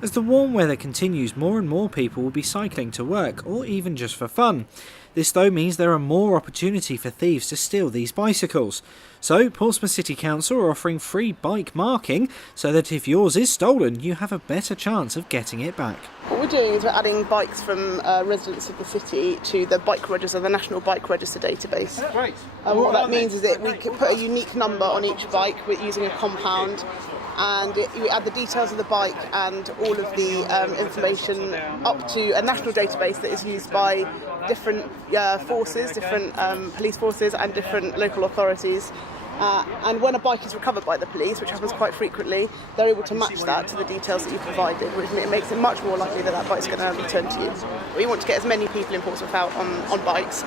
As the warm weather continues, more and more people will be cycling to work, or even just for fun. This though means there are more opportunity for thieves to steal these bicycles. So Portsmouth City Council are offering free bike marking, so that if yours is stolen, you have a better chance of getting it back. What we're doing is we're adding bikes from residents of the city to the bike register, the National Bike Register database. Right. And what that means is that we can put a unique number on each bike using a compound, and we add the details of the bike and all of the information up to a national database that is used by different forces, different police forces and different local authorities. And when a bike is recovered by the police, which happens quite frequently, they're able to match that to the details that you provided, which makes it much more likely that that bike's going to return to you. We want to get as many people in Portsmouth out on bikes.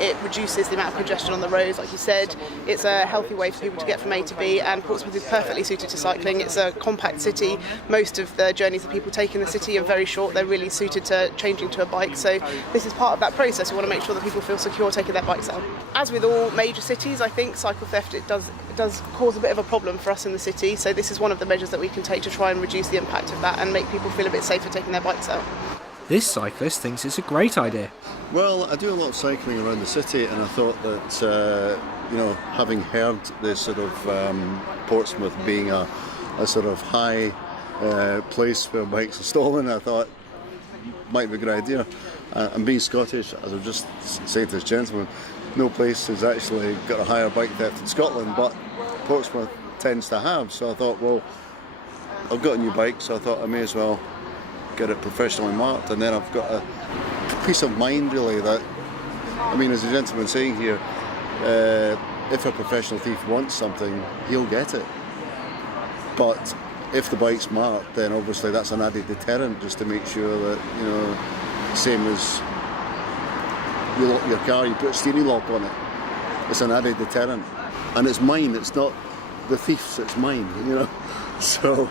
It reduces the amount of congestion on the roads, like you said. It's a healthy way for people to get from A to B, and Portsmouth is perfectly suited to cycling. It's a compact city. Most of the journeys that people take in the city are very short. They're really suited to changing to a bike. So this is part of that process. We want to make sure that people feel secure taking their bikes out. As with all major cities, I think cycle theft does cause a bit of a problem for us in the city, so this is one of the measures that we can take to try and reduce the impact of that and make people feel a bit safer taking their bikes out. This cyclist thinks it's a great idea. Well, I do a lot of cycling around the city, and I thought that having heard this sort of Portsmouth being a sort of high place where bikes are stolen, I thought might be a good idea. And being Scottish, as I was just saying to this gentleman, no place has actually got a higher bike theft in Scotland, but Portsmouth tends to have. So I thought, well, I've got a new bike, so I thought I may as well get it professionally marked, and then I've got a peace of mind really that, I mean, as the gentleman saying here, if a professional thief wants something, he'll get it. But if the bike's marked, then obviously that's an added deterrent, just to make sure that, same as you lock your car, you put a steering lock on it. It's an added deterrent. And it's mine, it's not the thief's, it's mine, So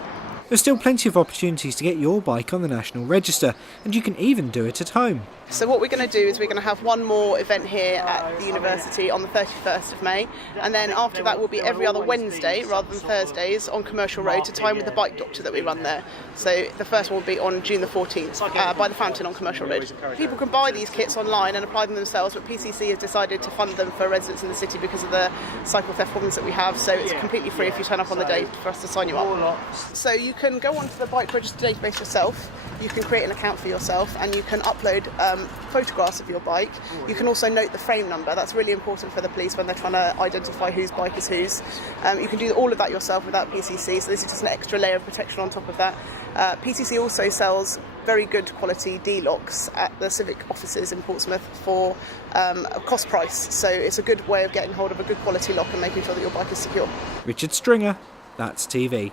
There's still plenty of opportunities to get your bike on the National Register, and you can even do it at home. So what we're going to do is we're going to have one more event here at the university on the 31st of May, and then after that will be every other Wednesday rather than Thursdays on Commercial Road to time with the bike doctor that we run there. So the first one will be on June the 14th by the fountain on Commercial Road. People can buy these kits online and apply them themselves, but PCC has decided to fund them for residents in the city because of the cycle theft problems that we have, so it's completely free if you turn up on the day for us to sign you up. So you can go onto the bike register database yourself, you can create an account for yourself, and you can upload photographs of your bike. You can also note the frame number. That's really important for the police when they're trying to identify whose bike is whose. You can do all of that yourself without PCC, so this is just an extra layer of protection on top of that. PCC also sells very good quality D-locks at the civic offices in Portsmouth for a cost price, so it's a good way of getting hold of a good quality lock and making sure that your bike is secure. Richard Stringer, That's TV.